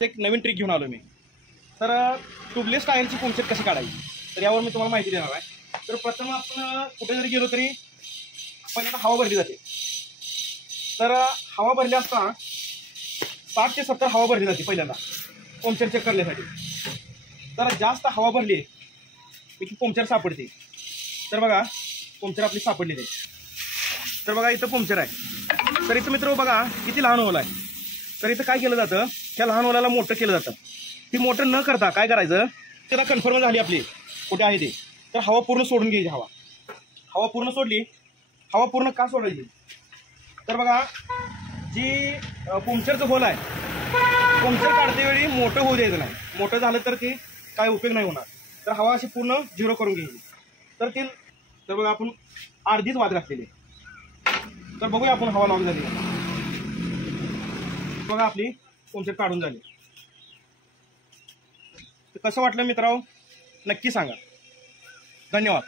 एक नवीन ट्रिक घेऊन आलो मी। तर ट्यूबलेस टायरची पंक्चर कशी काढायची तर यावर मी तुम्हाला माहिती देणार आहे। तर प्रथम आपण कुठे जरी गेलो तरी पहिल्यांदा हवा भरली जाते। तर हवा भरली असता 60 ते 70 हवा भरली जाते पहिल्यांदा पंक्चर चेक करण्यासाठी। तर जास्त हवा भरली की पंक्चर सापडते। तर बघा पंक्चर आपली सापडली आहे। तर बघा इथं पंक्चर आहे। तर इथं मित्र बघा किती लहान होल आहे। तर इथं काय केलं जातं त्या लहान होलाला मोठं केलं जातं। ती मोठं न करता काय करायचं त्याला कन्फर्म झाली आपली कुठे आहे ते तर हवा पूर्ण सोडून घ्यायची। हवा पूर्ण सोडली। हवा पूर्ण का सोडायची तर बघा जी पंक्चरचं होल आहे पंक्चर काढते वेळी मोठं होऊ द्यायचं नाही। मोठं झालं तर ते काय उपयोग नाही होणार। तर हवा अशी पूर्ण झिरो करून घ्यायची। तर बघा आपण अर्धीच वाद घातलेली। तर बघूया आपण हवा लावून झाली बघा आपली पंक्चर काढून झाली। कसं वाटलं मित्रांनो नक्की सांगा। धन्यवाद।